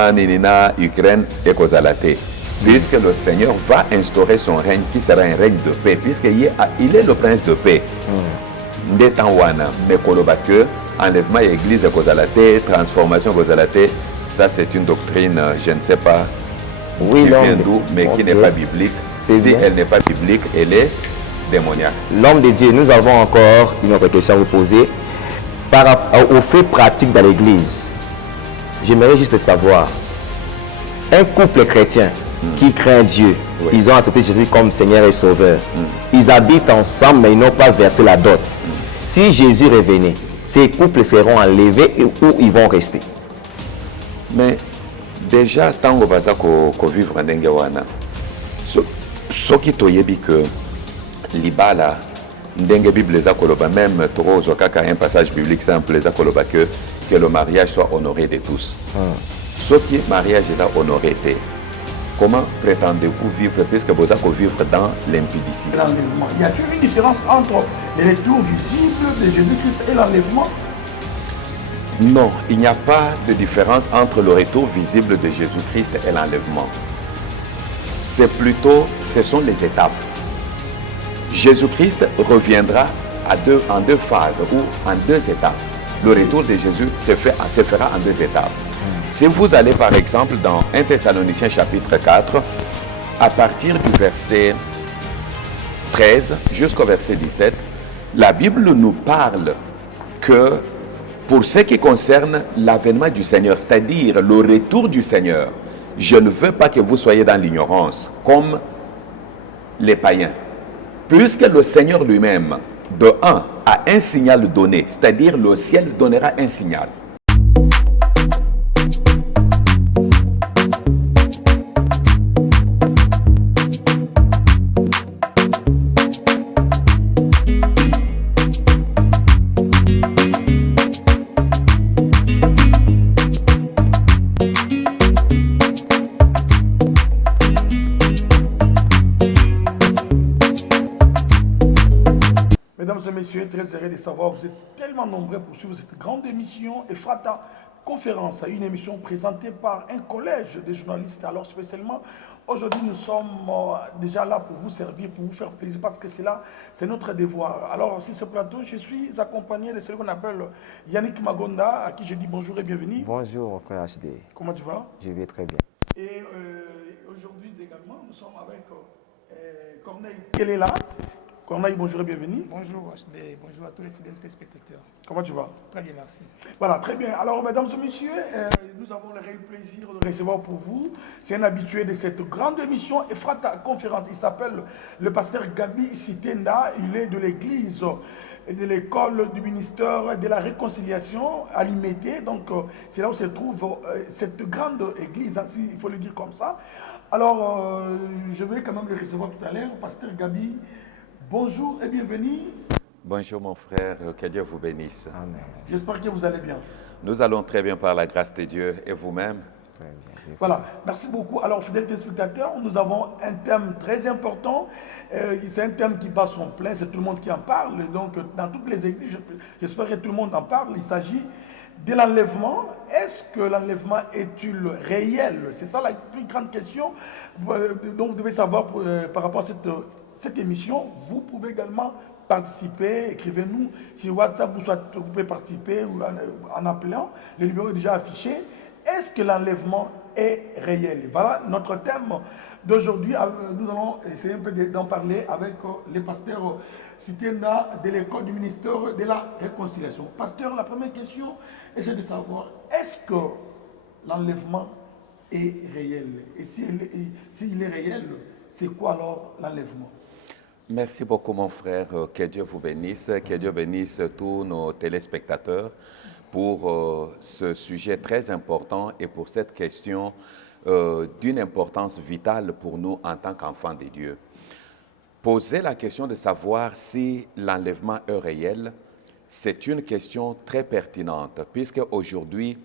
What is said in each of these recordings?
Nina, Ukraine et Kozalate. Puisque le Seigneur va instaurer son règne qui sera un règne de paix, puisqu'il est le prince de paix. Ndetanwana, Mekolobake, enlèvement église de Kozalate, transformation Kozalate, ça c'est une doctrine, je ne sais pas oui, qui vient d'où, mais qui n'est pas biblique. Si elle n'est pas biblique, elle est démoniaque. L'homme de Dieu, nous avons encore une autre question à vous poser. Par rapport aux faits pratiques dans l'église, j'aimerais juste savoir, un couple chrétien qui craint Dieu, ils ont accepté Jésus comme Seigneur et Sauveur, ils habitent ensemble mais ils n'ont pas versé la dot. Si Jésus revenait, ces couples seront enlevés ou ils vont rester? Mais déjà, tant qu'on vivre en Dengawana, ce qui toyebi que l'Ibala, Ndenge Bible les akoloba, même trop, un passage biblique simple, les akoloba que le mariage soit honoré de tous. Ce qui est mariage est honoré, comment prétendez-vous vivre puisque vous allez vivre dans l'impudicité? L'enlèvement. Y a-t-il une différence entre les retours visibles de Jésus-Christ et l'enlèvement? Non, il n'y a pas de différence entre le retour visible de Jésus-Christ et l'enlèvement. C'est plutôt, ce sont les étapes. Jésus-Christ reviendra en deux phases ou en deux étapes. Le retour de Jésus se fera en deux étapes. Si vous allez par exemple dans 1 Thessaloniciens chapitre 4, à partir du verset 13 jusqu'au verset 17, la Bible nous parle que pour ce qui concerne l'avènement du Seigneur, c'est-à-dire le retour du Seigneur, je ne veux pas que vous soyez dans l'ignorance comme les païens. Puisque le Seigneur lui-même, de un, a un signal donné, c'est-à-dire le ciel donnera un signal. Mesdames et messieurs, très heureux de savoir, vous êtes tellement nombreux pour suivre cette grande émission Ephrata Conférence, une émission présentée par un collège de journalistes. Alors spécialement, aujourd'hui nous sommes déjà là pour vous servir, pour vous faire plaisir, parce que c'est notre devoir. Alors sur ce plateau, je suis accompagné de celui qu'on appelle Yannick Magonda, à qui je dis bonjour et bienvenue. Bonjour mon frère HD. Comment tu vas? Je vais très bien. Et aujourd'hui également, nous sommes avec Corneille. Quel est là? Corneille, bonjour et bienvenue. Bonjour HD, bonjour à tous les fidèles téléspectateurs. Comment tu vas? Très bien, merci. Voilà, très bien. Alors, mesdames et messieurs, nous avons le réel plaisir de recevoir pour vous, c'est un habitué de cette grande émission Ephrata Conférence. Il s'appelle le pasteur Gabi Sitenda. Il est de l'église de l'école du ministère de la réconciliation à Limité. Donc, c'est là où se trouve cette grande église, il faut le dire comme ça. Alors, je vais quand même le recevoir tout à l'heure. Pasteur Gabi, bonjour et bienvenue. Bonjour mon frère, que Dieu vous bénisse. Amen. J'espère que vous allez bien. Nous allons très bien par la grâce de Dieu et vous-même. Très bien. Voilà, merci beaucoup. Alors, fidèles téléspectateurs, nous avons un thème très important. C'est un thème qui bat son plein, c'est tout le monde qui en parle. Donc, dans toutes les églises, j'espère que tout le monde en parle. Il s'agit de l'enlèvement. Est-ce que l'enlèvement est-il réel? C'est ça la plus grande question. Donc, vous devez savoir par rapport à cette émission. Vous pouvez également participer, écrivez-nous sur WhatsApp, ou soit vous pouvez participer en appelant. Le numéro est déjà affiché. Est-ce que l'enlèvement est réel? Voilà notre thème d'aujourd'hui. Nous allons essayer un peu d'en parler avec les pasteurs Sitenda de l'école du ministère de la réconciliation. Pasteur, la première question est de savoir, est-ce que l'enlèvement est réel? Et s'il est réel, c'est quoi alors l'enlèvement? Merci beaucoup mon frère, que Dieu vous bénisse, que Dieu bénisse tous nos téléspectateurs pour ce sujet très important et pour cette question d'une importance vitale pour nous en tant qu'enfants de Dieu. Poser la question de savoir si l'enlèvement est réel, c'est une question très pertinente puisque aujourd'hui,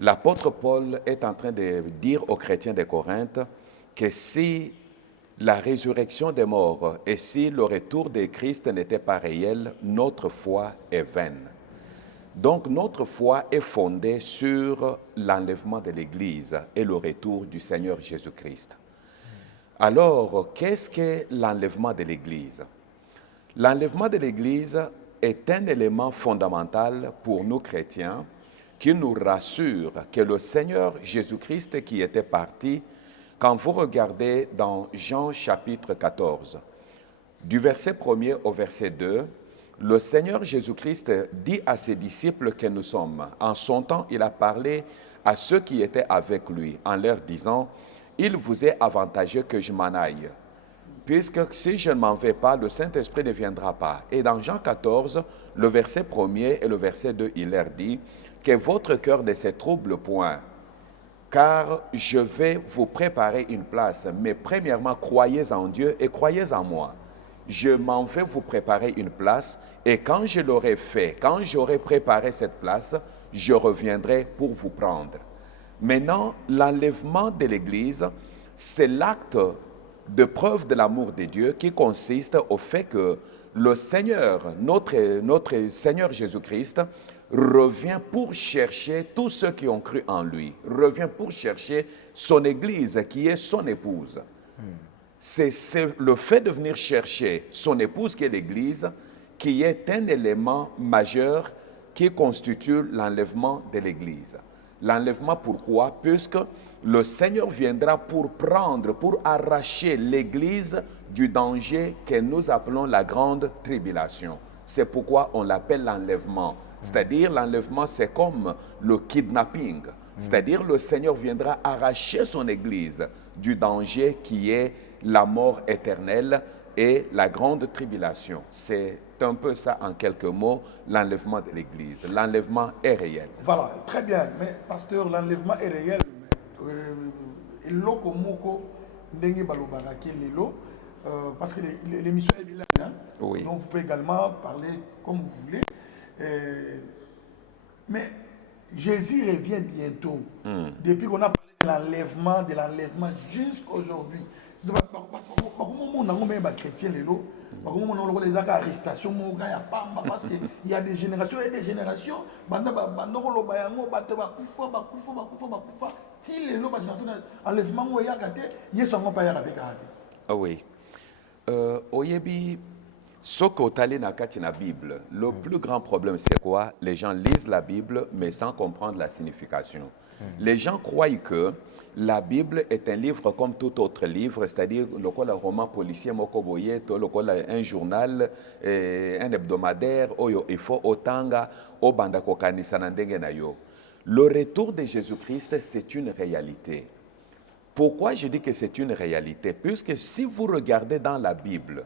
l'apôtre Paul est en train de dire aux chrétiens de Corinthe que si la résurrection des morts et si le retour de Christ n'était pas réel, notre foi est vaine. Donc notre foi est fondée sur l'enlèvement de l'Église et le retour du Seigneur Jésus-Christ. Alors, qu'est-ce que l'enlèvement de l'Église? L'enlèvement de l'Église est un élément fondamental pour nous chrétiens qui nous rassure que le Seigneur Jésus-Christ qui était parti, quand vous regardez dans Jean chapitre 14, du verset 1er au verset 2, le Seigneur Jésus-Christ dit à ses disciples que nous sommes. En son temps, il a parlé à ceux qui étaient avec lui en leur disant, « Il vous est avantageux que je m'en aille, puisque si je ne m'en vais pas, le Saint-Esprit ne viendra pas. » Et dans Jean 14, le verset 1er et le verset 2, il leur dit, « Que votre cœur ne se trouble point, car je vais vous préparer une place. Mais premièrement, croyez en Dieu et croyez en moi. Je m'en vais vous préparer une place, et quand je l'aurai fait, quand j'aurai préparé cette place, je reviendrai pour vous prendre. » Maintenant, l'enlèvement de l'Église, c'est l'acte de preuve de l'amour de Dieu qui consiste au fait que le Seigneur, notre Seigneur Jésus-Christ, revient pour chercher tous ceux qui ont cru en lui, revient pour chercher son Église qui est son épouse. C'est le fait de venir chercher son épouse qui est l'Église qui est un élément majeur qui constitue l'enlèvement de l'Église. L'enlèvement, pourquoi? Puisque le Seigneur viendra pour prendre, pour arracher l'Église du danger que nous appelons la grande tribulation. C'est pourquoi on l'appelle l'enlèvement. C'est-à-dire, l'enlèvement, c'est comme le kidnapping. C'est-à-dire, le Seigneur viendra arracher son Église du danger qui est la mort éternelle et la grande tribulation. C'est un peu ça, en quelques mots, l'enlèvement de l'Église. L'enlèvement est réel. Voilà, très bien. Mais pasteur, l'enlèvement est réel. Parce que l'émission est bilingue. Hein? Oui. Donc vous pouvez également parler comme vous voulez. Mais Jésus revient bientôt. Depuis qu'on a parlé de l'enlèvement jusqu'à aujourd'hui. Parce qu'il y a des générations et des générations. Ah oui. Oyebi, ce que na la Bible, le plus grand problème c'est quoi? Les gens lisent la Bible mais sans comprendre la signification. Les gens croient que la Bible est un livre comme tout autre livre, c'est-à-dire un roman policier, un journal, un hebdomadaire, il faut otanga, obandako kanisa nandenge na yo. Le retour de Jésus-Christ, c'est une réalité. Pourquoi je dis que c'est une réalité? Puisque si vous regardez dans la Bible,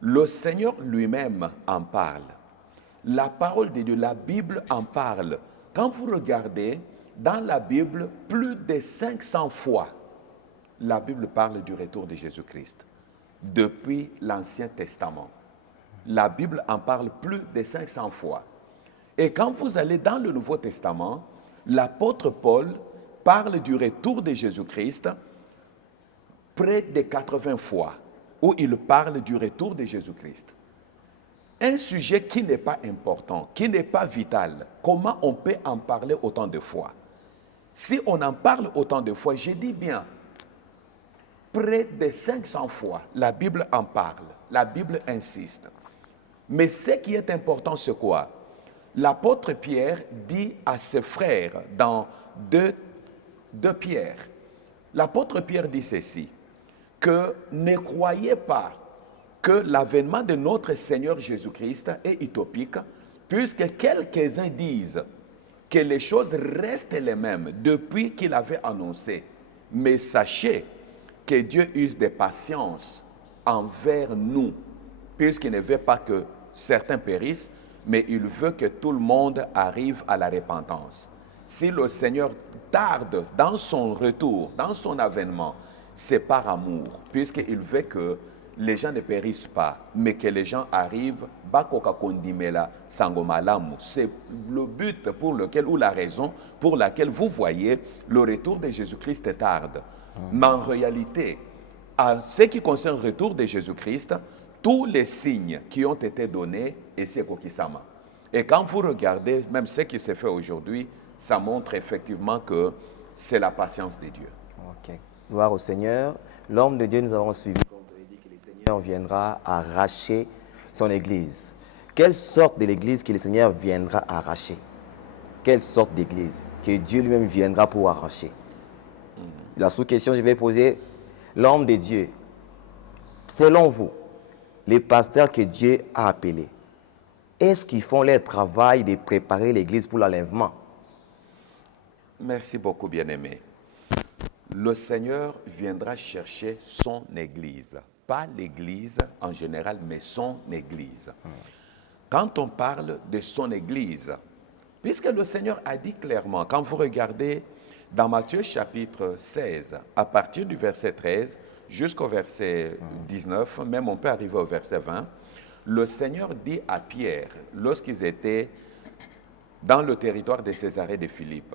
le Seigneur lui-même en parle. La parole de Dieu, la Bible en parle. Quand vous regardez dans la Bible, plus de 500 fois, la Bible parle du retour de Jésus-Christ. Depuis l'Ancien Testament. La Bible en parle plus de 500 fois. Et quand vous allez dans le Nouveau Testament, l'apôtre Paul parle du retour de Jésus-Christ près de 80 fois, où il parle du retour de Jésus-Christ. Un sujet qui n'est pas important, qui n'est pas vital, comment on peut en parler autant de fois? Si on en parle autant de fois, je dis bien, près de 500 fois, la Bible en parle, la Bible insiste. Mais ce qui est important, c'est quoi? L'apôtre Pierre dit à ses frères dans 2 Pierre, l'apôtre Pierre dit ceci, que ne croyez pas que l'avènement de notre Seigneur Jésus-Christ est utopique, puisque quelques-uns disent que les choses restent les mêmes depuis qu'il avait annoncé. Mais sachez que Dieu use de patience envers nous, puisqu'il ne veut pas que certains périssent, mais il veut que tout le monde arrive à la repentance. Si le Seigneur tarde dans son retour, dans son avènement, c'est par amour, puisqu'il veut que les gens ne périssent pas, mais que les gens arrivent, c'est le but pour lequel, ou la raison pour laquelle vous voyez le retour de Jésus-Christ tarde. Mais en réalité, en ce qui concerne le retour de Jésus-Christ, tous les signes qui ont été donnés, et c'est Kokisama. Et quand vous regardez, même ce qui s'est fait aujourd'hui, ça montre effectivement que c'est la patience de Dieu. Ok. Gloire au Seigneur. L'homme de Dieu, nous avons suivi, comme vous avez dit, que le Seigneur viendra arracher son Église. Quelle sorte de l'Église que le Seigneur viendra arracher? Quelle sorte d'Église que Dieu lui-même viendra pour arracher? La sous-question que je vais poser, l'homme de Dieu, selon vous, les pasteurs que Dieu a appelés, est-ce qu'ils font leur travail de préparer l'Église pour l'enlèvement? Merci beaucoup, bien-aimé. Le Seigneur viendra chercher son Église. Pas l'Église en général, mais son Église. Quand on parle de son Église, puisque le Seigneur a dit clairement, quand vous regardez dans Matthieu chapitre 16, à partir du verset 13 jusqu'au verset 19, même on peut arriver au verset 20, le Seigneur dit à Pierre, lorsqu'ils étaient dans le territoire de Césarée de Philippe,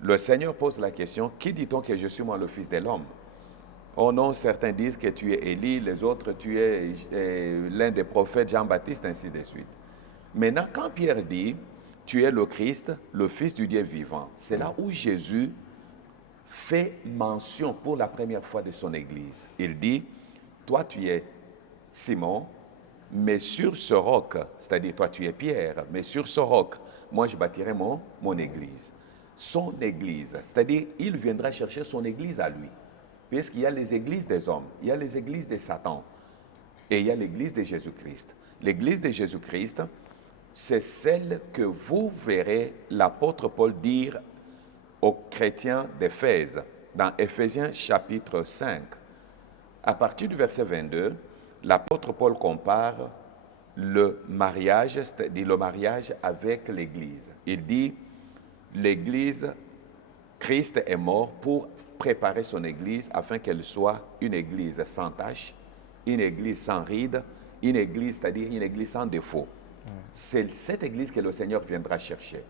le Seigneur pose la question, qui dit-on que je suis moi le Fils de l'homme? Oh non, certains disent que tu es Élie, les autres tu es l'un des prophètes, Jean-Baptiste, ainsi de suite. Maintenant, quand Pierre dit, tu es le Christ, le Fils du Dieu vivant, c'est là où Jésus fait mention pour la première fois de son Église. Il dit, toi tu es Simon, mais sur ce roc, c'est-à-dire toi tu es Pierre, mais sur ce roc, moi je bâtirai mon Église. Son Église, c'est-à-dire il viendra chercher son Église à lui. Puisqu'il y a les églises des hommes, il y a les églises de Satan et il y a l'église de Jésus-Christ. L'église de Jésus-Christ, c'est celle que vous verrez l'apôtre Paul dire aux chrétiens d'Éphèse, dans Éphésiens chapitre 5. À partir du verset 22, l'apôtre Paul compare le mariage, c'est-à-dire le mariage avec l'église. Il dit, l'église, Christ est mort pour préparer son église afin qu'elle soit une église sans tache, une église sans ride, une église, c'est-à-dire une église sans défaut. C'est cette église que le Seigneur viendra chercher.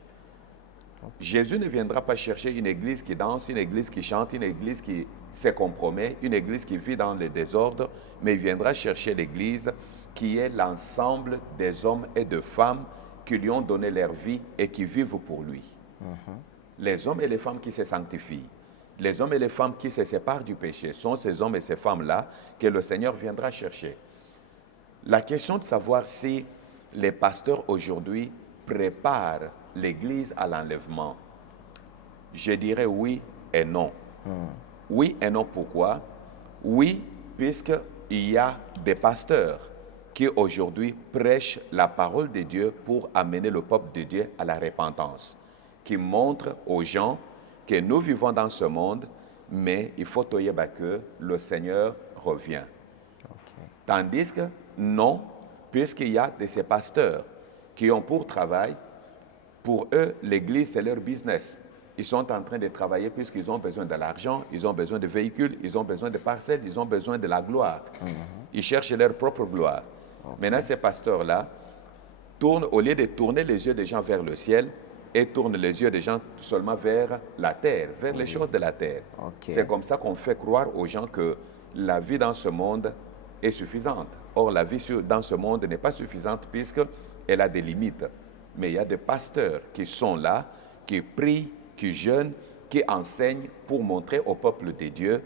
Jésus ne viendra pas chercher une église qui danse, une église qui chante, une église qui se compromet, une église qui vit dans le désordre, mais il viendra chercher l'église qui est l'ensemble des hommes et de femmes qui lui ont donné leur vie et qui vivent pour lui. Les hommes et les femmes qui se sanctifient. Les hommes et les femmes qui se séparent du péché sont ces hommes et ces femmes-là que le Seigneur viendra chercher. La question de savoir si les pasteurs aujourd'hui préparent l'Église à l'enlèvement, je dirais oui et non. Oui et non, pourquoi? Oui, puisqu'il y a des pasteurs qui aujourd'hui prêchent la parole de Dieu pour amener le peuple de Dieu à la repentance, qui montrent aux gens que nous vivons dans ce monde, mais il faut que le Seigneur revient. Tandis que non, puisqu'il y a de ces pasteurs qui ont pour travail, pour eux, l'Église, c'est leur business. Ils sont en train de travailler puisqu'ils ont besoin de l'argent, ils ont besoin de véhicules, ils ont besoin de parcelles, ils ont besoin de la gloire. Ils cherchent leur propre gloire. Maintenant, ces pasteurs-là tournent, au lieu de tourner les yeux des gens vers le ciel, et tourne les yeux des gens seulement vers la terre, vers les choses de la terre. C'est comme ça qu'on fait croire aux gens que la vie dans ce monde est suffisante. Or, la vie dans ce monde n'est pas suffisante puisqu'elle a des limites. Mais il y a des pasteurs qui sont là, qui prient, qui jeûnent, qui enseignent pour montrer au peuple de Dieu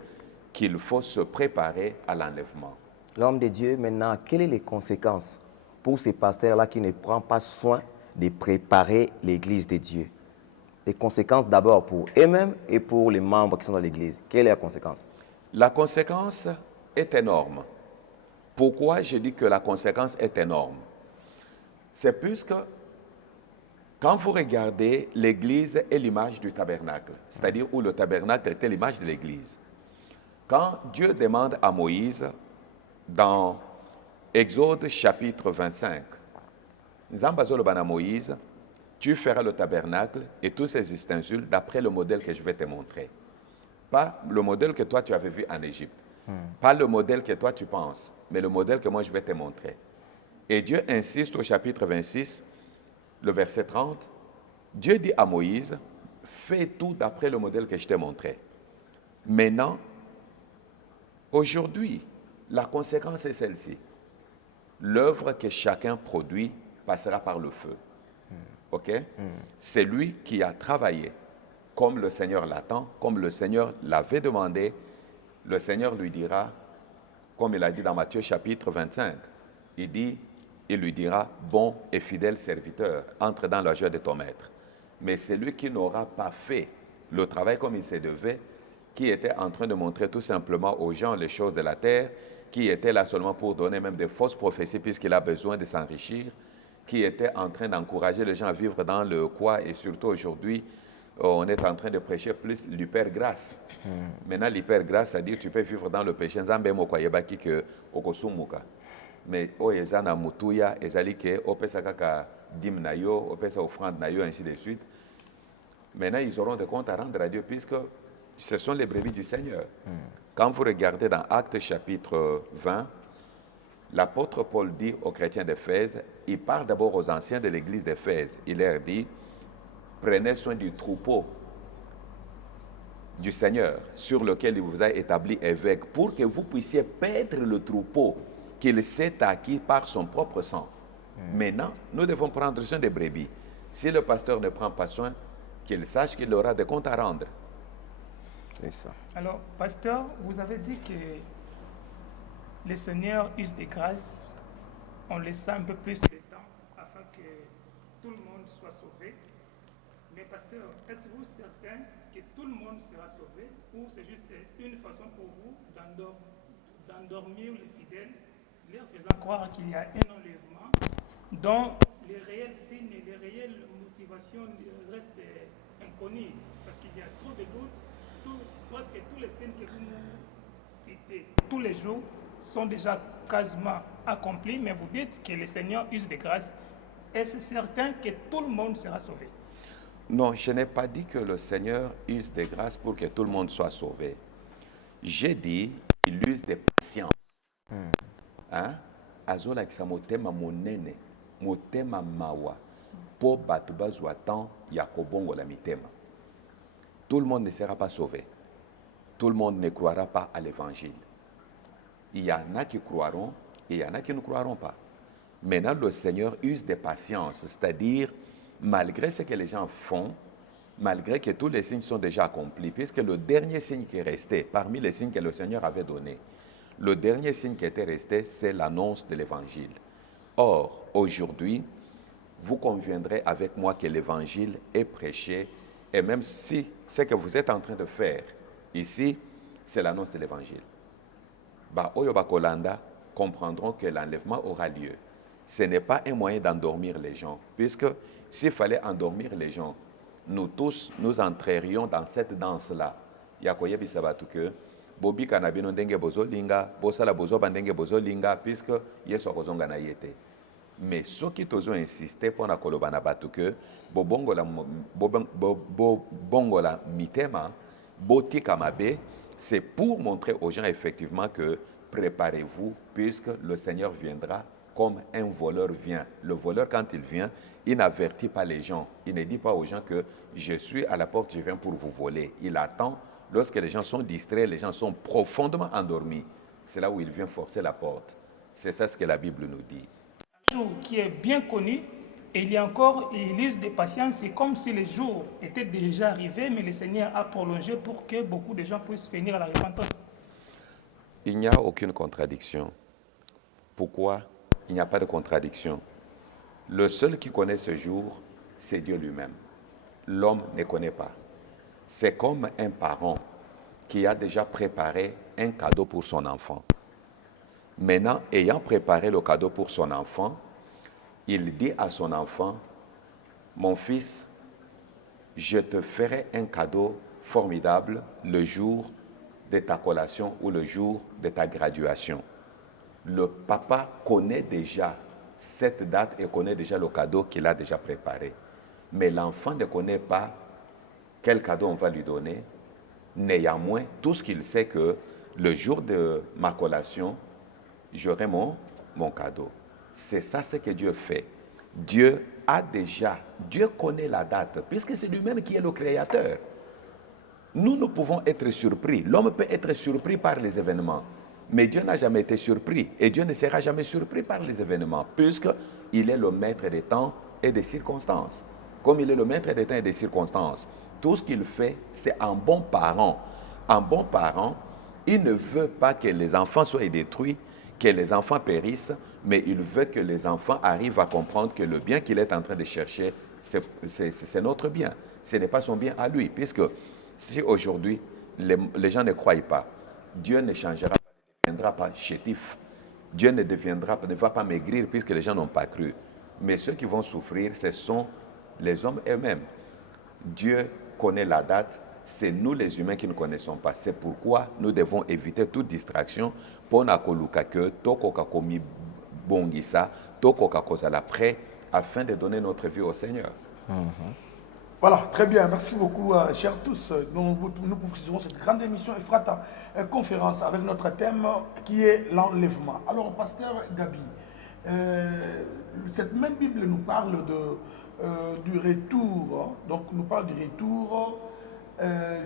qu'il faut se préparer à l'enlèvement. L'homme de Dieu, maintenant, quelles sont les conséquences pour ces pasteurs-là qui ne prennent pas soin de préparer l'Église de Dieu? Les conséquences d'abord pour eux-mêmes et pour les membres qui sont dans l'Église. Quelle est la conséquence? La conséquence est énorme. Pourquoi je dis que la conséquence est énorme? C'est puisque quand vous regardez, l'Église est l'image du tabernacle, c'est-à-dire où le tabernacle était l'image de l'Église. Quand Dieu demande à Moïse, dans Exode chapitre 25, Nzambazolo Moïse, tu feras le tabernacle et tous ses ustensiles d'après le modèle que je vais te montrer. Pas le modèle que toi tu avais vu en Égypte. Pas le modèle que toi tu penses, mais le modèle que moi je vais te montrer. Et Dieu insiste au chapitre 26, le verset 30. Dieu dit à Moïse, fais tout d'après le modèle que je t'ai montré. Maintenant, aujourd'hui, la conséquence est celle-ci. L'œuvre que chacun produit passera par le feu. OK? C'est lui qui a travaillé comme le Seigneur l'attend, comme le Seigneur l'avait demandé. Le Seigneur lui dira, comme il a dit dans Matthieu chapitre 25, il lui dira, bon et fidèle serviteur, entre dans la joie de ton maître. Mais celui qui n'aura pas fait le travail comme il se devait, qui était en train de montrer tout simplement aux gens les choses de la terre, qui était là seulement pour donner même des fausses prophéties puisqu'il a besoin de s'enrichir, qui était en train d'encourager les gens à vivre dans le quoi, et surtout aujourd'hui, on est en train de prêcher plus l'hypergrâce. Maintenant, l'hypergrâce, c'est-à-dire tu peux vivre dans le péché, nzambe moko yebaki que okosumuka. Mais eza na mutuya, ezali ke opesa kaka dim na yo, opesa offrande na yo, ainsi de suite. Maintenant, ils auront des comptes à rendre à Dieu puisque ce sont les brebis du Seigneur. Quand vous regardez dans Actes chapitre 20, l'apôtre Paul dit aux chrétiens d'Éphèse, il parle d'abord aux anciens de l'église d'Éphèse. Il leur dit, prenez soin du troupeau du Seigneur sur lequel il vous a établi évêque pour que vous puissiez paître le troupeau qu'il s'est acquis par son propre sang. Maintenant, nous devons prendre soin des brebis. Si le pasteur ne prend pas soin, qu'il sache qu'il aura des comptes à rendre. C'est ça. Alors, pasteur, vous avez dit que le Seigneur use des grâces en laissant un peu plus de temps afin que tout le monde soit sauvé. Mais pasteur, êtes-vous certain que tout le monde sera sauvé ou c'est juste une façon pour vous d'endormir les fidèles, leur faisant croire qu'il y a un enlèvement dont les réels signes et les réelles motivations restent inconnus parce qu'il y a trop de doutes, presque tous les signes que vous nous citez tous les jours sont déjà quasiment accomplis, mais vous dites que le Seigneur use de grâce. Est-ce certain que tout le monde sera sauvé? Non, je n'ai pas dit que le Seigneur use des grâces pour que tout le monde soit sauvé. J'ai dit qu'il use des patiences. Azola ki sa motema monene, motema mawa, po batu bazwa temps ya kobongo la mitema. Tout le monde ne sera pas sauvé. Tout le monde ne croira pas à l'évangile. Il y en a qui croiront et il y en a qui ne croiront pas. Maintenant, le Seigneur use des patiences, c'est-à-dire, malgré ce que les gens font, malgré que tous les signes sont déjà accomplis, puisque le dernier signe qui est resté, parmi les signes que le Seigneur avait donnés, le dernier signe qui était resté, c'est l'annonce de l'évangile. Or, aujourd'hui, vous conviendrez avec moi que l'évangile est prêché, et même si ce que vous êtes en train de faire ici, c'est l'annonce de l'évangile. Oyo Bakolanda comprendront que l'enlèvement aura lieu. Ce n'est pas un moyen d'endormir les gens, puisque s'il fallait endormir les gens, nous tous, nous entrerions dans cette danse-là. Yakoye bisabatu que Bobi kanabino ndenge bozo linga, bosala bozo bandenge bozo linga, puisque yeso akozonga na yete. Mais ceux qui t'osent insister pour na kolobana batu que bobongola mitema, botika mabe, c'est pour montrer aux gens effectivement que préparez-vous puisque le Seigneur viendra comme un voleur vient. Le voleur, quand il vient, il n'avertit pas les gens. Il ne dit pas aux gens que je suis à la porte, je viens pour vous voler. Il attend lorsque les gens sont distraits, les gens sont profondément endormis. C'est là où il vient forcer la porte. C'est ça ce que la Bible nous dit. Un jour qui est bien connu, et il y a encore, il use des patiences, c'est comme si le jour était déjà arrivé, mais le Seigneur a prolongé pour que beaucoup de gens puissent venir à la repentance. Il n'y a aucune contradiction. Pourquoi il n'y a pas de contradiction? Le seul qui connaît ce jour, c'est Dieu lui-même. L'homme ne connaît pas. C'est comme un parent qui a déjà préparé un cadeau pour son enfant. Maintenant, ayant préparé le cadeau pour son enfant, il dit à son enfant, mon fils, je te ferai un cadeau formidable le jour de ta collation ou le jour de ta graduation. Le papa connaît déjà cette date et connaît déjà le cadeau qu'il a déjà préparé. Mais l'enfant ne connaît pas quel cadeau on va lui donner. Néanmoins, tout ce qu'il sait que le jour de ma collation, j'aurai mon cadeau. C'est ça ce que Dieu fait. Dieu connaît la date, puisque c'est lui-même qui est le créateur. Nous pouvons être surpris. L'homme peut être surpris par les événements. Mais Dieu n'a jamais été surpris. Et Dieu ne sera jamais surpris par les événements, puisque il est le maître des temps et des circonstances. Comme il est le maître des temps et des circonstances, tout ce qu'il fait, c'est un bon parent. Un bon parent, il ne veut pas que les enfants soient détruits, que les enfants périssent, mais il veut que les enfants arrivent à comprendre que le bien qu'il est en train de chercher, c'est notre bien. Ce n'est pas son bien à lui, puisque si aujourd'hui, les gens ne croient pas, Dieu ne changera pas, ne deviendra pas chétif. Dieu ne va pas maigrir puisque les gens n'ont pas cru. Mais ceux qui vont souffrir, ce sont les hommes eux-mêmes. Dieu connaît la date, c'est nous les humains qui ne connaissons pas. C'est pourquoi nous devons éviter toute distraction pour nakoluka que tokoka komi bongisa, tokoka kozala prêt afin de donner notre vie au Seigneur. Voilà, très bien. Merci beaucoup, chers tous. Nous poursuivons cette grande émission Ephrata conférence avec notre thème qui est l'enlèvement. Alors, pasteur Gabi, cette même Bible nous parle du retour, donc nous parle du retour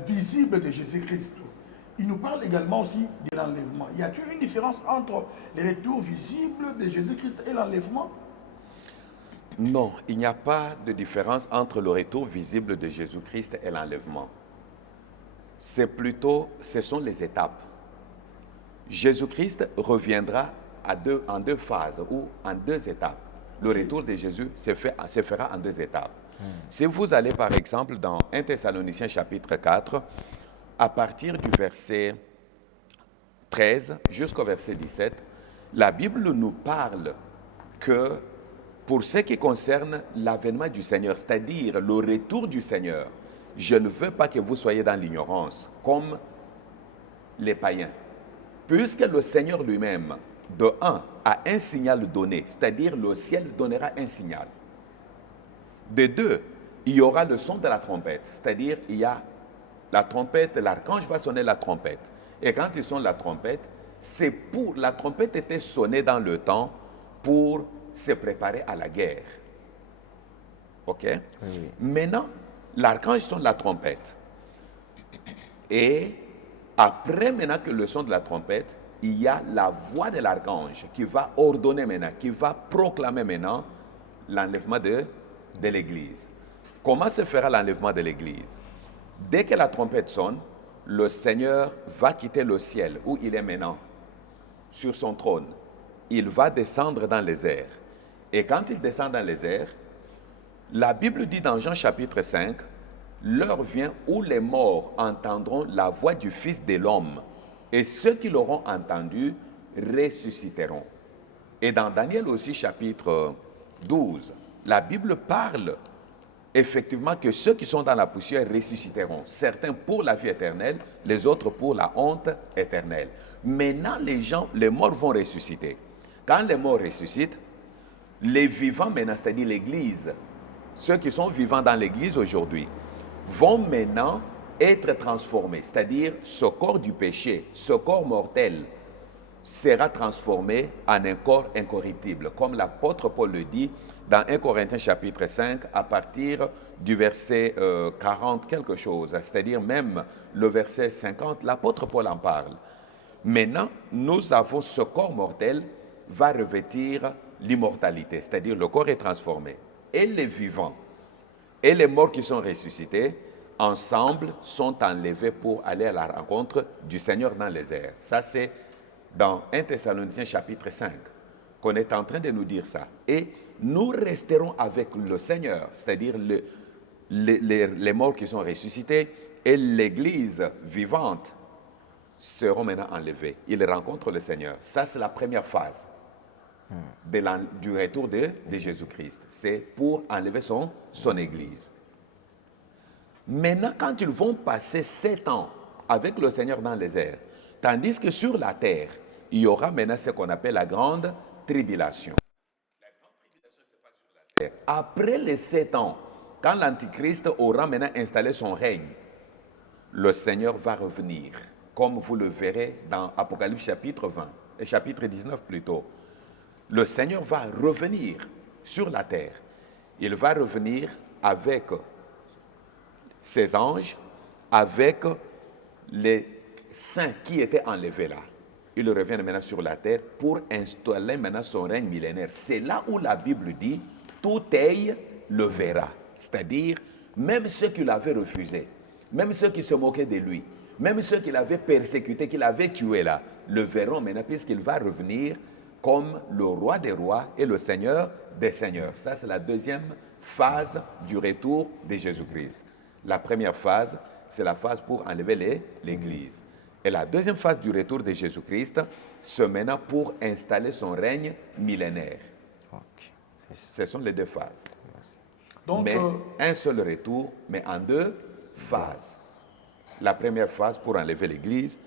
visible de Jésus-Christ. Il nous parle également aussi de l'enlèvement. Y a-t-il une différence entre le retour visible de Jésus-Christ et l'enlèvement? Non, il n'y a pas de différence entre le retour visible de Jésus-Christ et l'enlèvement. C'est plutôt, ce sont les étapes. Jésus-Christ reviendra en deux phases ou en deux étapes. Le retour de Jésus se fera en deux étapes. Si vous allez par exemple dans 1 Thessaloniciens chapitre 4, à partir du verset 13 jusqu'au verset 17, la Bible nous parle que pour ce qui concerne l'avènement du Seigneur, c'est-à-dire le retour du Seigneur, je ne veux pas que vous soyez dans l'ignorance, comme les païens. Puisque le Seigneur lui-même, de un, a un signal donné, c'est-à-dire le ciel donnera un signal. De deux, il y aura le son de la trompette, c'est-à-dire il y a la trompette, l'archange va sonner la trompette. Et quand il sonne la trompette, la trompette était sonnée dans le temps pour se préparer à la guerre. OK? Oui. Maintenant, l'archange sonne la trompette. Et après, maintenant que le son de la trompette, il y a la voix de l'archange qui va ordonner maintenant, qui va proclamer maintenant l'enlèvement de l'Église. Comment se fera l'enlèvement de l'Église? Dès que la trompette sonne, le Seigneur va quitter le ciel où il est maintenant, sur son trône. Il va descendre dans les airs. Et quand il descend dans les airs, la Bible dit dans Jean chapitre 5, l'heure vient où les morts entendront la voix du Fils de l'homme, et ceux qui l'auront entendu ressusciteront. Et dans Daniel aussi chapitre 12, la Bible parle effectivement que ceux qui sont dans la poussière ressusciteront. Certains pour la vie éternelle, les autres pour la honte éternelle. Maintenant, les morts vont ressusciter. Quand les morts ressuscitent, les vivants maintenant, c'est-à-dire l'Église, ceux qui sont vivants dans l'Église aujourd'hui, vont maintenant être transformés. C'est-à-dire ce corps du péché, ce corps mortel, sera transformé en un corps incorruptible. Comme l'apôtre Paul le dit dans 1 Corinthiens chapitre 5, à partir du verset 40 quelque chose, c'est-à-dire même le verset 50, l'apôtre Paul en parle. Maintenant, nous avons ce corps mortel va revêtir l'immortalité, c'est-à-dire le corps est transformé. Et les vivants et les morts qui sont ressuscités, ensemble, sont enlevés pour aller à la rencontre du Seigneur dans les airs. Ça, c'est dans 1 Thessaloniciens chapitre 5 qu'on est en train de nous dire ça. Et nous resterons avec le Seigneur, c'est-à-dire les morts qui sont ressuscités et l'Église vivante seront maintenant enlevés. Ils rencontrent le Seigneur. Ça, c'est la première phase du retour de Jésus-Christ. C'est pour enlever son Église. Maintenant, quand ils vont passer 7 ans avec le Seigneur dans les airs, tandis que sur la terre, il y aura maintenant ce qu'on appelle la grande tribulation. La grande tribulation se passe sur la terre. Après les 7 ans, quand l'Antichrist aura maintenant installé son règne, le Seigneur va revenir, comme vous le verrez dans Apocalypse chapitre 20, chapitre 19 plutôt. Le Seigneur va revenir sur la terre. Il va revenir avec ses anges, avec les saints qui étaient enlevés là. il revient maintenant sur la terre pour installer maintenant son règne millénaire. C'est là où la Bible dit, tout œil le verra. C'est-à-dire, même ceux qui l'avaient refusé, même ceux qui se moquaient de lui, même ceux qui l'avaient persécuté, qui l'avaient tué là, le verront maintenant puisqu'il va revenir comme le roi des rois et le seigneur des seigneurs. Ça, c'est la deuxième phase du retour de Jésus-Christ. La première phase, c'est la phase pour enlever l'Église. Et la deuxième phase du retour de Jésus-Christ, c'est maintenant pour installer son règne millénaire. Ok. Ce sont les deux phases. Merci. Donc, Mais un seul retour, mais en deux phases. La première phase pour enlever l'Église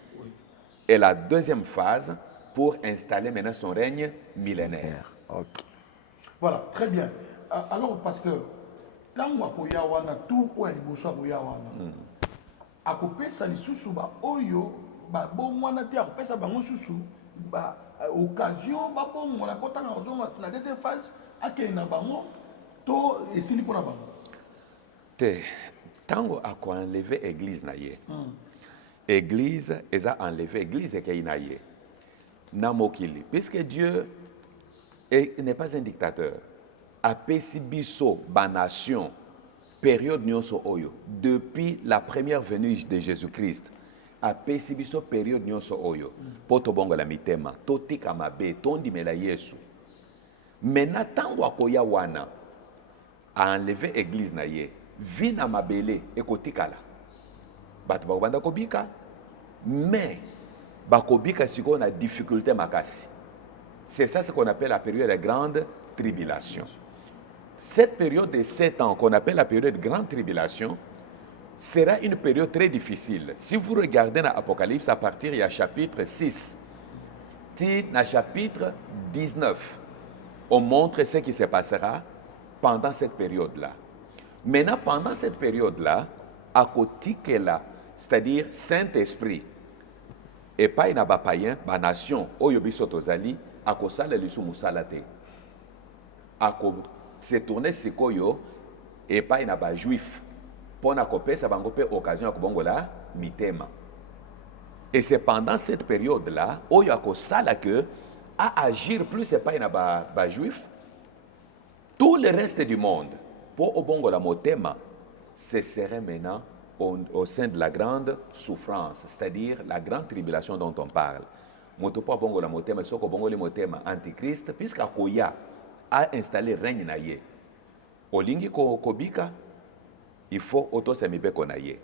et la deuxième phase pour installer maintenant son règne millénaire. Ok. voilà, très bien. Alors, pasteur, tant akoya wana tout oya liboso akoya wana akopesa lisusu baoyo babongwana te akopesa bango susu occasion babongwana mpo ntanga kozonga na deuxième phase akende na bango to esili mpo na bango Te, tango akoenleve église na ye. Église eza enlevé, église ekei na ye. Na mokili, puisque Dieu n'est pas un dictateur. Apesi biso ba nation période nyonso oyo depuis la première venue de Jésus-Christ. Apesi biso période nyonso oyo po tobongola mitema, totika mabe, tondimela Yesu. Maintenant tango akoya wana a enlevé église na ye, vi na mabele ekotikala. Bato bakobanda kobika, mais bakobika siko na difficulté makasi. C'est ça ce qu'on appelle la période de grande tribulation. Cette période de 7 ans qu'on appelle la période de grande tribulation sera une période très difficile. Si vous regardez dans l'Apocalypse à partir du chapitre 6, dans chapitre 19, on montre ce qui se passera pendant cette période-là. Maintenant, pendant cette période-là, à côté que là, c'est-à-dire Saint-Esprit, et pas une païen, ma nation, oyobiso tozali, à kosala lisu musalate. À se tourner sikoyo, et pas une juif. Pour na kopesa bangope occasion à kobongola mitema. Et c'est pendant cette période-là, oyo akosala que, à agir plus, c'est pas une juif. Tout le reste du monde, pour obongola motema, ce serait maintenant au sein de la grande souffrance, c'est-à-dire la grande tribulation dont on parle. Motopo bongo la motema, soko bongo le motema antichrist, puisque Akoya a installé règne na ye. Olingi kobika, il faut auto-semibe konaye.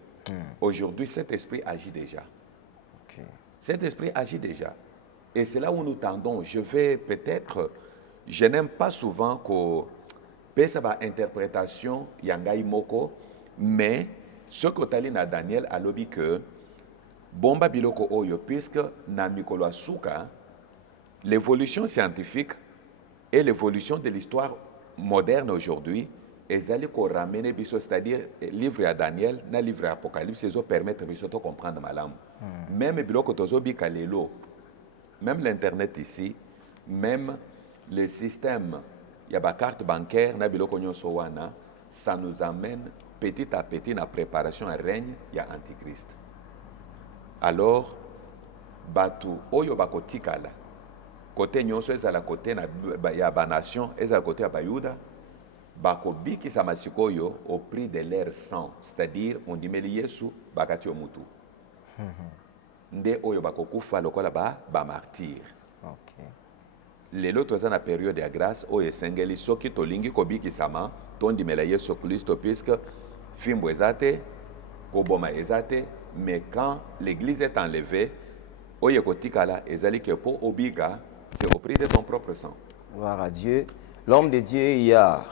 Aujourd'hui, cet esprit agit déjà. Ok. Cet esprit agit déjà. Et c'est là où nous tendons. Je vais peut-être, je n'aime pas souvent que pesa ba interprétation yangai moko, mais ce que tu as dit na Daniel a lobby que bomba biloko oyo puisque na mikolo asuka l'évolution scientifique et l'évolution de l'histoire moderne aujourd'hui ezali ko ramener biso, c'est-à-dire livre à Daniel na livre à Apocalypse ezo permettre biso to comprendre malamu. Même biloko tozo bika lelo, même l'internet ici, même le système ya ba carte bancaire na biloko nyonso wana, ça nous amène petit à petit la préparation à règne ya antichrist. Alors batu oyo bakotikala côté nyonso ezala côté na ya ba nation ezala côté ya bayuda bakobikisa masikoyo au prix de leur sang, c'est-à-dire on dimeli Yesu bakati omutu nde oyo bakokufa lokola ba martyr. Ok. Lelo toza na période ya grâce oyo esengeli soki tolingi kobikisama tondimela Yesu Kristo puisque fimbo ezate, koboma ezate, mais quand l'église est enlevée, oye kotikala ezali ke po obiga, c'est au prix de ton propre sang. Gloire à Dieu. L'homme de Dieu, il y a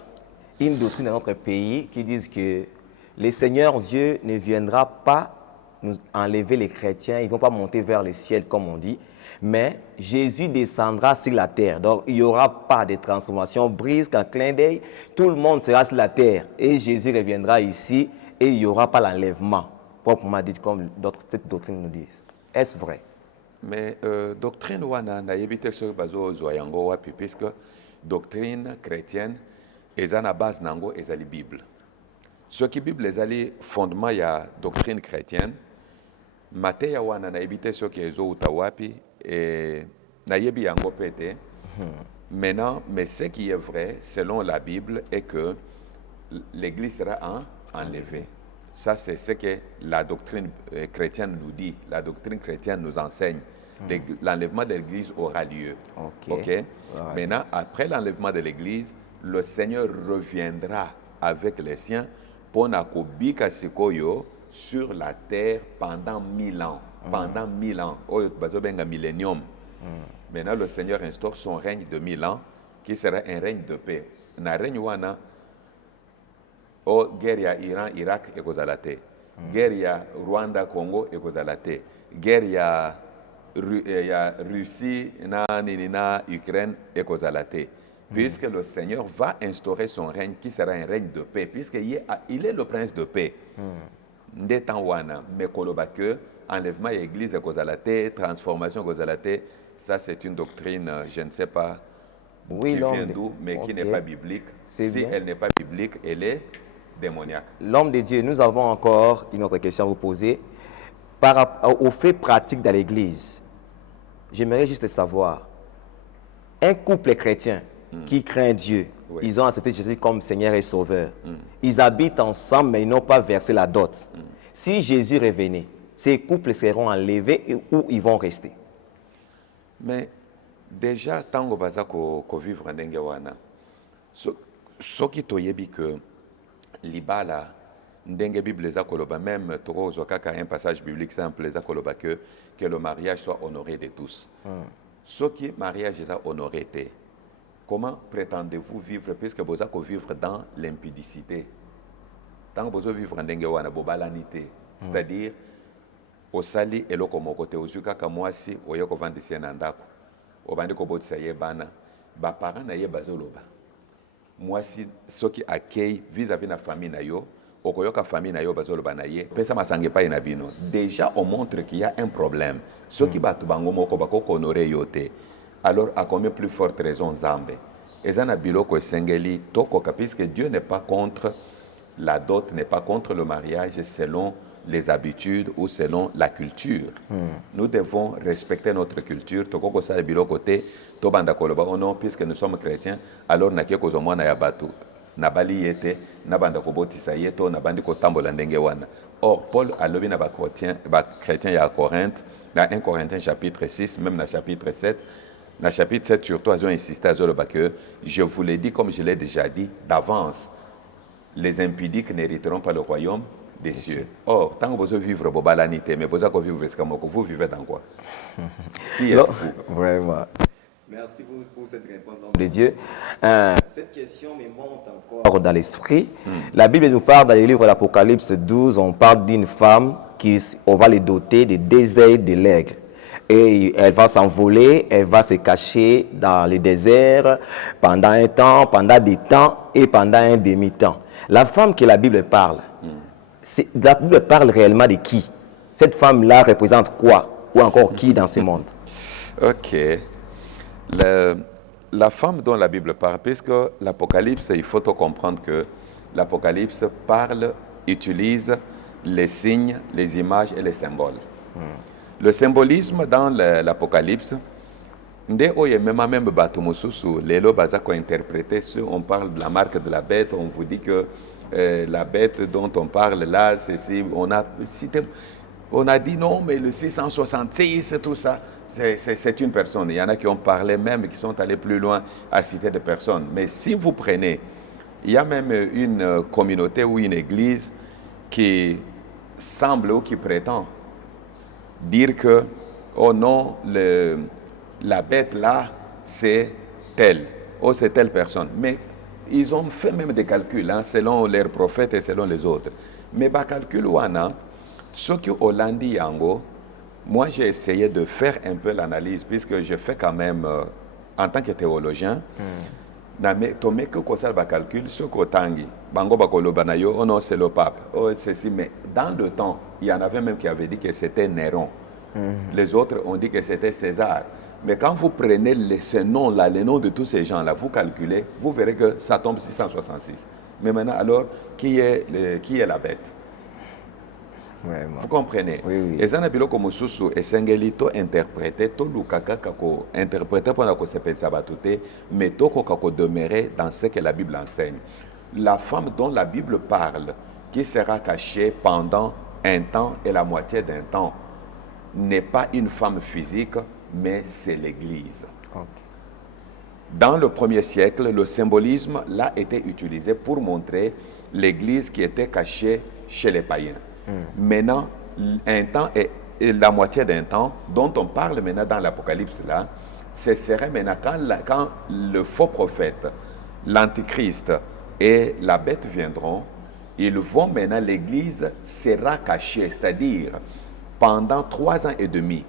une doctrine dans notre pays qui dit que le Seigneur Dieu ne viendra pas nous enlever les chrétiens, ils ne vont pas monter vers le ciel comme on dit, mais Jésus descendra sur la terre. Donc il n'y aura pas de transformation brusque, un clin d'œil, tout le monde sera sur la terre et Jésus reviendra ici et il n'y aura pas l'enlèvement, proprement dit comme cette doctrine nous dit. Est-ce vrai? Mais doctrine wana na yebite so bazo zoyango wapi puisque doctrine chrétienne eza na base nango ezali Bible. Ce qui Bible ezali fondement ya doctrine chrétienne mateya wana nayebi te soki ezouta wapi et nayebi yango pe te. Maintenant, mais ce qui est vrai selon la Bible est que l'église sera enlevée. Ça, c'est ce que la doctrine chrétienne nous dit. La doctrine chrétienne nous enseigne. L'enlèvement de l'église aura lieu. Ok. Ouais. Maintenant, après l'enlèvement de l'église, le Seigneur reviendra avec les siens pour nakobika sikoyo sur la terre pendant 1000 ans. Pendant 1000 ans. Oyo bazobenga millénium. Maintenant, le Seigneur instaure son règne de 1000 ans, qui sera un règne de paix. Na règne wana, o guerre ya Iran, Irak ekozala te. Guerre ya Rwanda, Congo ekozala te. Guerre ya Russie, na Ukraine ekozala te. Puisque le Seigneur va instaurer son règne, qui sera un règne de paix, puisqu'il est le prince de paix. Ndetan wana, mais koloba que enlèvement à l'église ekozala te, transformation ekozala te. Ça, c'est une doctrine, je ne sais pas qui vient d'où, mais qui n'est pas biblique. Si elle n'est pas biblique, elle est démoniaque. L'homme de Dieu, nous avons encore une autre question à vous poser. Par rapport aux faits pratiques dans l'Église, j'aimerais juste savoir, un couple chrétien qui craint Dieu, ils ont accepté Jésus comme Seigneur et Sauveur. Ils habitent ensemble, mais ils n'ont pas versé la dot. Si Jésus revenait, ces couples seront enlevés ou ils vont rester? Mais déjà, tant que baza ko vivre ndenge wana, soki toyebi que libala ndenge Bible eza koloba, même tokozwa kaka un passage biblique simple eza koloba que le mariage soit honoré de tous. Soki mariage eza honoré te, comment prétendez-vous vivre puisque boza ko vivre dans l'impudicité? Tant que bozo vivre ndenge wana bobalanité, c'est-à-dire osali eloko moko te ozwi kaka mwasi oye kovandisa na ndako obandi kobotisa ye bana baparent na ye bazoloba mwasi soki akei vis-à-vis na famille na yo okoyoka famille na yo bazoloba na ye pesa masanga epai na bino. Déjà on montre qu'il y a un problème. Soki bato bango moko bakoko honorer yo te, alors à combien plus forte raison Nzambe eza na biloko esengeli tokoka, puisque Dieu n'est pas contre la dot, n'est pas contre le mariage selon les habitudes ou selon la culture. Nous devons respecter notre culture. Tokoko sa bilo côté, to banda koloba non, puisque nous sommes chrétiens, alors na keko zomo na yabatu, na bali yete, na banda kobotisa yeto, na bandi ko tambola ndenge wana. Or Paul a levé na ba chrétien ya Corinthe, dans 1 Corinthiens chapitre 6, même dans chapitre 7. Dans chapitre 7 surtout, ils ont insisté à Zoloba que je vous l'ai dit comme je l'ai déjà dit d'avance, les impudiques n'hériteront pas le royaume des cieux. Or, tant que vous vivez bobalanité, mais vous vivez dans quoi? Qui êtes-vous? Vraiment. Merci pour cette réponse de Dieu. Cette question me monte encore dans l'esprit. La Bible nous parle dans le livre de l'Apocalypse 12, on parle d'une femme on va les doter de 2 ailes de l'aigle. Et elle va s'envoler, elle va se cacher dans le désert pendant un temps, pendant des temps et pendant un demi-temps. La femme que la Bible parle, la Bible parle réellement de qui? Cette femme-là représente quoi? Ou encore qui dans ce monde? Ok. La femme dont la Bible parle, puisque l'Apocalypse, il faut comprendre que l'Apocalypse utilise les signes, les images et les symboles. Le symbolisme dans l'Apocalypse, même Batumususu, Lelo Bazako interprété, on parle de la marque de la bête, on vous dit que la bête dont on parle là, on a dit non, mais le 666, tout ça, c'est une personne. Il y en a qui ont parlé même, qui sont allés plus loin à citer des personnes. Mais si vous prenez, il y a même une communauté ou une église qui semble ou qui prétend dire que, oh non, la bête là, c'est telle, oh c'est telle personne. Mais ils ont fait même des calculs, selon leurs prophètes et selon les autres. Mais par calcul, ce que Hollandi Yango, moi j'ai essayé de faire un peu l'analyse, puisque je fais quand même, en tant que théologien, mais calcul, ce qu'Otangi, Bango Bakolobanayo, oh non, c'est le pape, oh ceci, mais dans le temps, il y en avait même qui avaient dit que c'était Néron. Les autres ont dit que c'était César. Mais quand vous prenez ces noms-là, les noms de tous ces gens-là, vous calculez, vous verrez que ça tombe 666. Mais maintenant, alors, qui est la bête? Vraiment. Vous comprenez? Oui, oui. Et ça na biloko mosusu esengeli to interpréter to lukaka kako interpréter pour ko sepel sabatute mais to ko kako demeurer dans ce que la Bible enseigne. La femme dont la Bible parle qui sera cachée pendant un temps et la moitié d'un temps n'est pas une femme physique mais c'est l'Église. Ok. Dans le 1er siècle, le symbolisme là était utilisé pour montrer l'Église qui était cachée chez les païens. Maintenant, un temps et la moitié d'un temps dont on parle maintenant dans l'Apocalypse là, ce serait maintenant quand le faux prophète, l'Antichrist et la bête viendront, ils vont maintenant, l'Église sera cachée, c'est-à-dire pendant 3 ans et demi,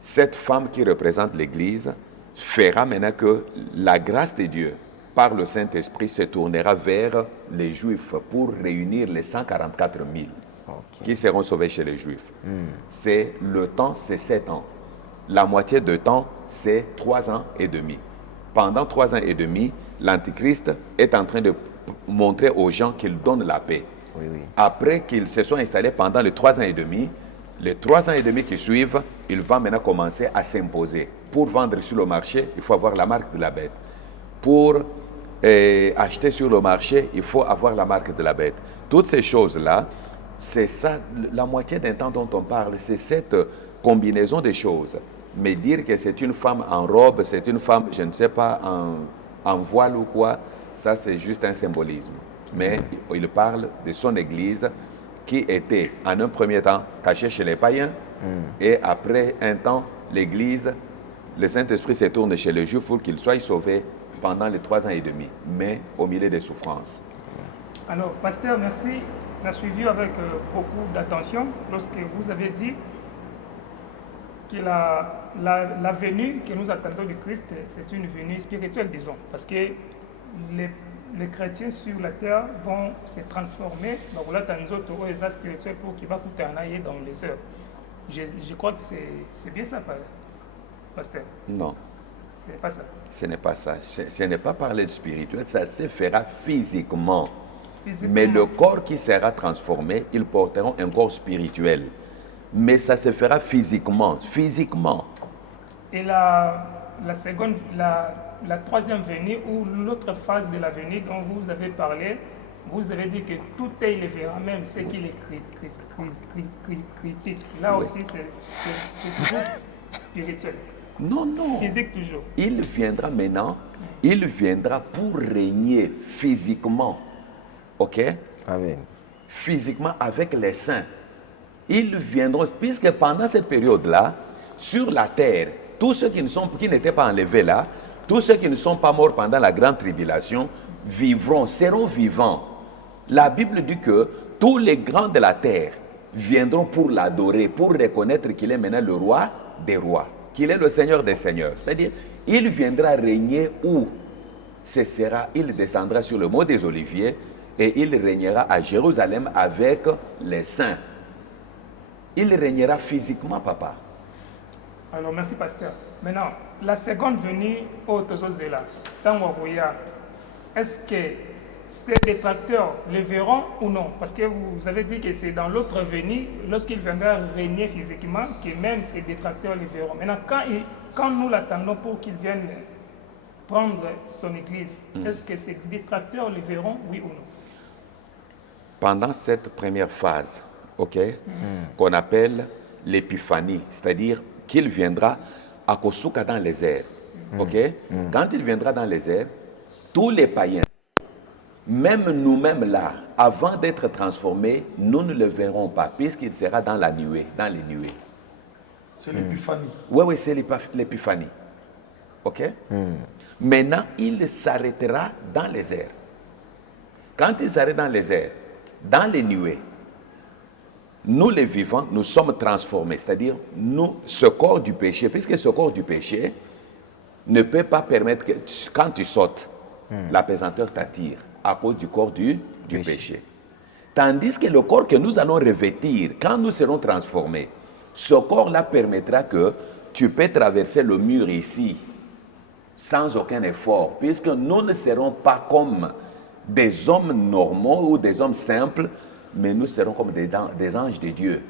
cette femme qui représente l'Église fera maintenant que la grâce de Dieu par le Saint-Esprit se tournera vers les Juifs pour réunir les 144 000 qui seront sauvés chez les Juifs. C'est le temps, c'est 7 ans. La moitié de temps, c'est 3 ans et demi. Pendant 3 ans et demi, l'Antichrist est en train de montrer aux gens qu'il donne la paix. Oui, oui. Après qu'ils se soient installés pendant les 3 ans et demi, les 3 ans et demi qui suivent, il va maintenant commencer à s'imposer. Pour vendre sur le marché, il faut avoir la marque de la bête. Pour acheter sur le marché, il faut avoir la marque de la bête. Toutes ces choses-là, c'est ça, la moitié d'un temps dont on parle, c'est cette combinaison de choses. Mais dire que c'est une femme en robe, c'est une femme, je ne sais pas, en voile ou quoi, ça c'est juste un symbolisme. Mais il parle de son Église qui était en un premier temps cachée chez les païens et après un temps, l'Église, le Saint-Esprit se tourne chez les Juifs pour qu'ils soient sauvés pendant les 3 ans et demi, mais au milieu des souffrances. Alors, pasteur, merci. On a suivi avec beaucoup d'attention lorsque vous avez dit que la venue que nous attendons du Christ, c'est une venue spirituelle, disons, parce que les chrétiens sur la terre vont se transformer. Donc là, tu as nous les spirituels pour qui va coûter un aïe dans les heures. Je crois que c'est bien ça, pasteur. Non. Ce n'est pas ça. Ce n'est pas ça. Ce n'est pas parler de spirituel, ça se fera physiquement. Mais le corps qui sera transformé, ils porteront un corps spirituel. Mais ça se fera physiquement. Physiquement. Et la troisième venue ou l'autre phase de la venue dont vous avez parlé, vous avez dit que tout œil le verra, même ce qui les critique. Là aussi, c'est toujours spirituel. Non, non. Physique toujours. Il viendra maintenant, il viendra pour régner physiquement. Ok? Amen. Physiquement avec les saints. Ils viendront, puisque pendant cette période-là, sur la terre, tous ceux qui n'étaient pas enlevés là, tous ceux qui ne sont pas morts pendant la grande tribulation, vivront, seront vivants. La Bible dit que tous les grands de la terre viendront pour l'adorer, pour reconnaître qu'il est maintenant le roi des rois, qu'il est le Seigneur des seigneurs. C'est-à-dire, il viendra régner où il descendra sur le mont des Oliviers et il régnera à Jérusalem avec les saints. Il régnera physiquement, papa. Alors, merci, pasteur. Maintenant, la seconde venue au Tozozela, est-ce que ces détracteurs le verront ou non? Parce que vous avez dit que c'est dans l'autre venue, lorsqu'il viendra régner physiquement, que même ces détracteurs le verront. Maintenant, quand nous l'attendons pour qu'il vienne prendre son église, est-ce que ces détracteurs le verront, oui ou non? Pendant cette première phase, qu'on appelle l'épiphanie, c'est-à-dire qu'il viendra à Kosuka dans les airs. Quand il viendra dans les airs, tous les païens, même nous-mêmes là, avant d'être transformés, nous ne le verrons pas, puisqu'il sera dans la nuée, dans les nuées. C'est l'épiphanie. Oui, c'est l'épiphanie. Maintenant, il s'arrêtera dans les airs. Quand il s'arrête dans les airs, dans les nuées, nous les vivants, nous sommes transformés. C'est-à-dire, ce corps du péché, puisque ce corps du péché ne peut pas permettre que, quand tu sautes, la pesanteur t'attire à cause du corps du péché. Tandis que le corps que nous allons revêtir, quand nous serons transformés, ce corps-là permettra que tu peux traverser le mur ici, sans aucun effort, puisque nous ne serons pas comme des hommes normaux ou des hommes simples. mais nous serons comme des anges de Dieu.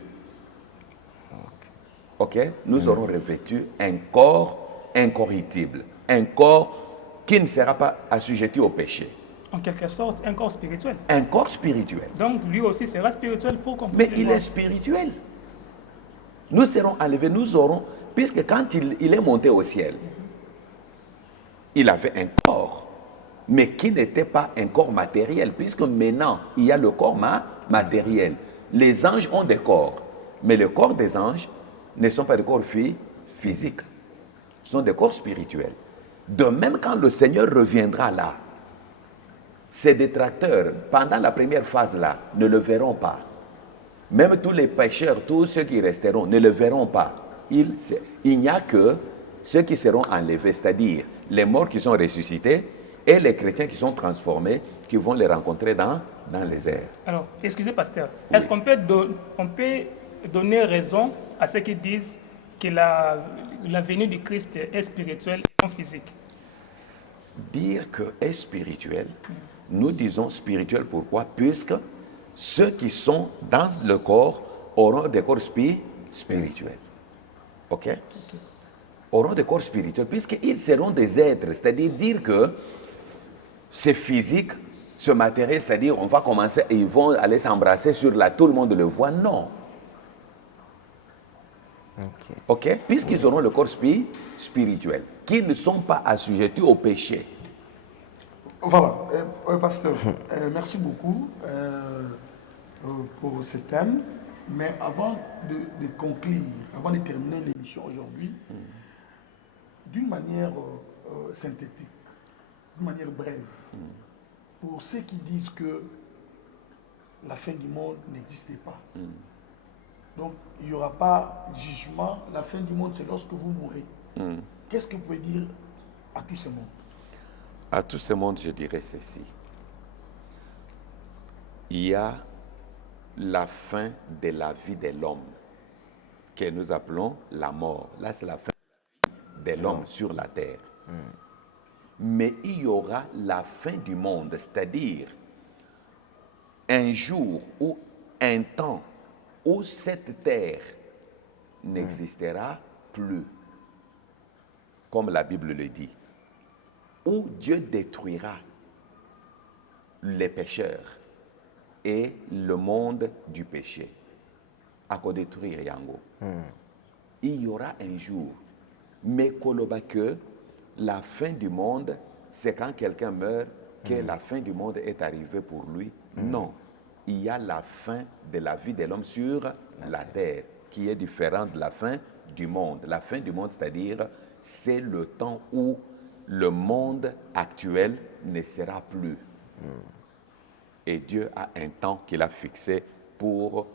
Ok? Nous aurons revêtu un corps incorruptible, un corps qui ne sera pas assujetti au péché. En quelque sorte, un corps spirituel. Un corps spirituel. Donc lui aussi sera spirituel pour qu'on Mais puisse le il voir. est spirituel. Nous serons enlevés, nous aurons, puisque quand il est monté au ciel, il avait un corps, mais qui n'était pas un corps matériel, puisque maintenant, il y a le corps matériel. Les anges ont des corps, mais le corps des anges ne sont pas des corps physiques, ce sont des corps spirituels. De même, quand le Seigneur reviendra là, ses détracteurs, pendant la première phase là, ne le verront pas. Même tous les pécheurs, tous ceux qui resteront, ne le verront pas. Il n'y a que ceux qui seront enlevés, c'est-à-dire les morts qui sont ressuscités et les chrétiens qui sont transformés, qui vont les rencontrer dans les airs. Alors, excusez, pasteur, est-ce qu'on peut, on peut donner raison à ceux qui disent que la venue du Christ est spirituelle et non physique? Dire que est spirituel, nous disons spirituel pourquoi? Puisque ceux qui sont dans le corps auront des corps spirituels. Ok? Auront des corps spirituels, puisqu'ils seront des êtres. C'est-à-dire dire que c'est physique, ce matériel, c'est-à-dire on va commencer et ils vont aller s'embrasser sur là, tout le monde le voit. Non. Ok? Puisqu'ils auront le corps spirituel, qui ne sont pas assujettis au péché. Voilà, pasteur, merci beaucoup pour ce thème. Mais avant de conclure, avant de terminer l'émission aujourd'hui, d'une manière synthétique, d'une manière brève, pour ceux qui disent que la fin du monde n'existait pas. Donc, il n'y aura pas de jugement. La fin du monde, c'est lorsque vous mourrez. Qu'est-ce que vous pouvez dire à tout ce monde? À tout ce monde, je dirais ceci. Il y a la fin de la vie de l'homme, que nous appelons la mort. Là, c'est la fin de l'homme sur la terre. Mais il y aura la fin du monde, c'est-à-dire un jour ou un temps où cette terre n'existera plus, comme la Bible le dit, où Dieu détruira les pécheurs et le monde du péché. À quoi détruire Yango? Il y aura un jour, mais koloba que la fin du monde, c'est quand quelqu'un meurt que la fin du monde est arrivée pour lui. Non, il y a la fin de la vie de l'homme sur la terre, qui est différente de la fin du monde. La fin du monde, c'est-à-dire, c'est le temps où le monde actuel ne sera plus. Et Dieu a un temps qu'il a fixé pour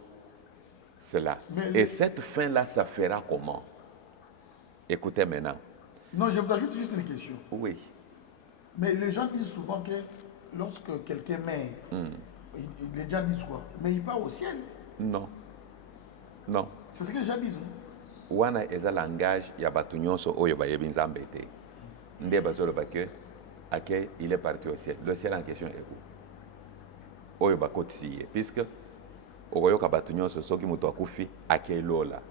cela. Et cette fin-là, ça fera comment? Écoutez maintenant. Non, je vous ajoute juste une question. Oui. Mais les gens disent souvent que lorsque quelqu'un meurt, les gens disent quoi? Mais il part au ciel. Non. Non. C'est ce que les gens disent. Wana eza langage ya batu nyonso oyo bayebi nzambe te. Nde bazoloba ke ake il est parti au ciel. Le ciel en question est où? Oyo bakotisi ye. Puisque okoyoka batu nyonso soki moto akufi ake lola.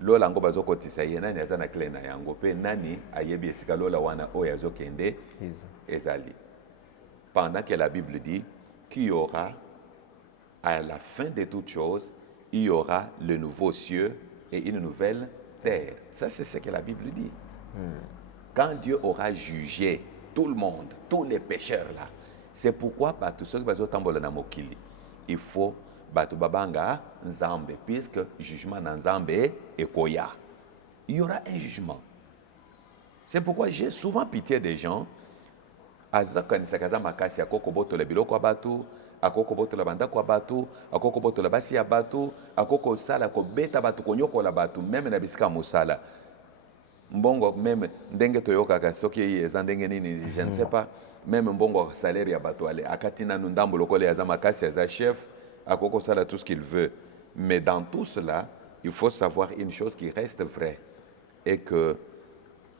Lola ngo bazokotisa ye nani aza na clé na yango pe nani ayebi esika lola wana oyo azokende ezali. Pendant que la Bible dit qu'il y aura à la fin de toutes choses, il y aura le nouveau cieux et une nouvelle terre. Ça, c'est ce que la Bible dit. Quand Dieu aura jugé tout le monde, tous les pécheurs là, c'est pourquoi tous ceux qui vont tambola na mokili, il faut batu babanga nzambe, puisque jugement na nzambe est koya. Il y aura un jugement. C'est pourquoi j'ai souvent pitié des gens. Azakanisa makasi akoko botola biloko batu, akoko botola bandako batu, akoko botola basi ya batu, akoko sala ko beta batu konyokola batu même na bisika musala. Mbongo même ndenge toyoka ka soki eza ndenge nini je ne sais pas, même mbongo salaire ya batu ale akatina ndambo lokole ya makasi ya chef, akoko sala tout ce qu'il veut. Mais dans tout cela, il faut savoir une chose qui reste vraie, et que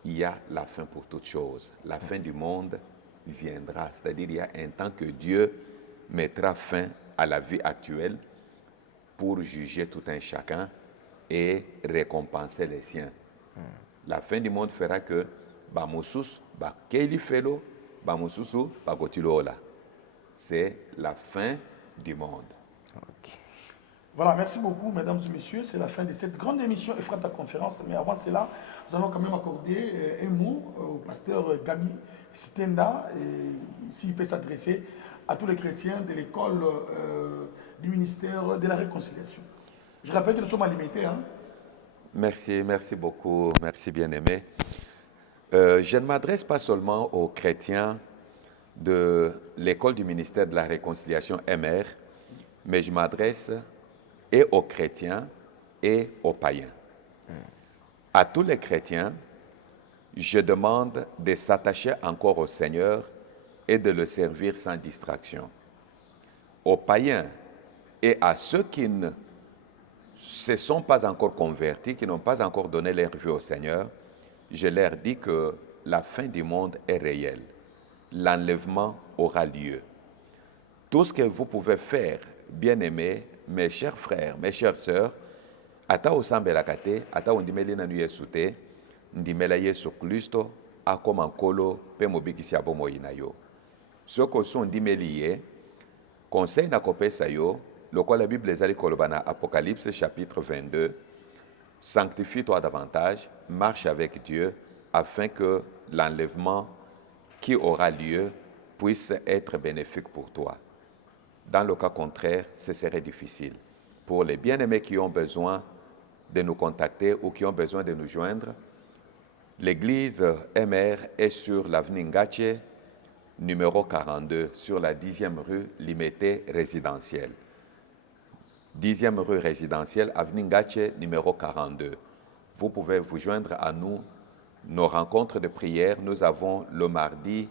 il y a la fin pour toutes choses. La fin du monde viendra, c'est-à-dire il y a un temps que Dieu mettra fin à la vie actuelle pour juger tout un chacun et récompenser les siens. La fin du monde fera que Bamosus, Bakeli Felo, Bamosusu, Bagotilola. C'est la fin du monde. Voilà, merci beaucoup, mesdames et messieurs. C'est la fin de cette grande émission Ephrata Conférence. Mais avant cela, nous allons quand même accorder un mot au pasteur Gabi Stenda, s'il peut s'adresser à tous les chrétiens de l'école du ministère de la Réconciliation. Je rappelle que nous sommes à limité. Hein? Merci beaucoup, merci bien-aimé. Je ne m'adresse pas seulement aux chrétiens de l'école du ministère de la Réconciliation MR, mais je m'adresse et aux chrétiens et aux païens. À tous les chrétiens, je demande de s'attacher encore au Seigneur et de le servir sans distraction. Aux païens et à ceux qui ne se sont pas encore convertis, qui n'ont pas encore donné leur vie au Seigneur, je leur dis que la fin du monde est réelle. L'enlèvement aura lieu. Tout ce que vous pouvez faire, bien-aimés, mes chers frères, mes chères sœurs, ata osambelaka te, ata ondimeli nanu Yesu te, ndimela Yesu Kristo akoma nkolo pe mobikisi ya bomoi na yo. Soko so ondimeli ye, conseil na kopesa yo, lokola Bible ezali koloba na Apocalypse chapitre 22, sanctifie-toi davantage, marche avec Dieu, afin que l'enlèvement qui aura lieu puisse être bénéfique pour toi. Dans le cas contraire, ce serait difficile. Pour les bien-aimés qui ont besoin de nous contacter ou qui ont besoin de nous joindre, l'église MR est sur l'avenue Ngache, numéro 42, sur la 10e rue Limité résidentielle. 10e rue résidentielle, avenue Ngache, numéro 42. Vous pouvez vous joindre à nous. Nos rencontres de prière, nous avons le mardi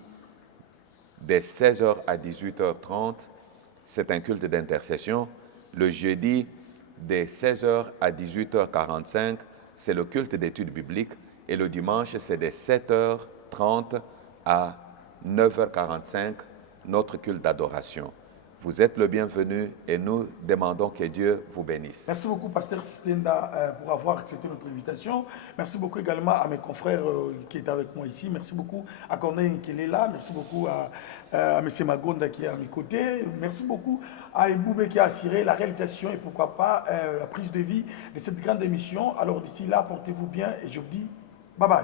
de 16h à 18h30, c'est un culte d'intercession. Le jeudi, de 16h à 18h45, c'est le culte d'études bibliques. Et le dimanche, c'est de 7h30 à 9h45, notre culte d'adoration. Vous êtes le bienvenu et nous demandons que Dieu vous bénisse. Merci beaucoup, pasteur Stenda, pour avoir accepté notre invitation. Merci beaucoup également à mes confrères qui étaient avec moi ici. Merci beaucoup à Corneille qui est là. Merci beaucoup à M. Magonda qui est à mes côtés. Merci beaucoup à Eboube qui a assuré la réalisation et pourquoi pas la prise de vie de cette grande émission. Alors d'ici là, portez-vous bien et je vous dis bye bye.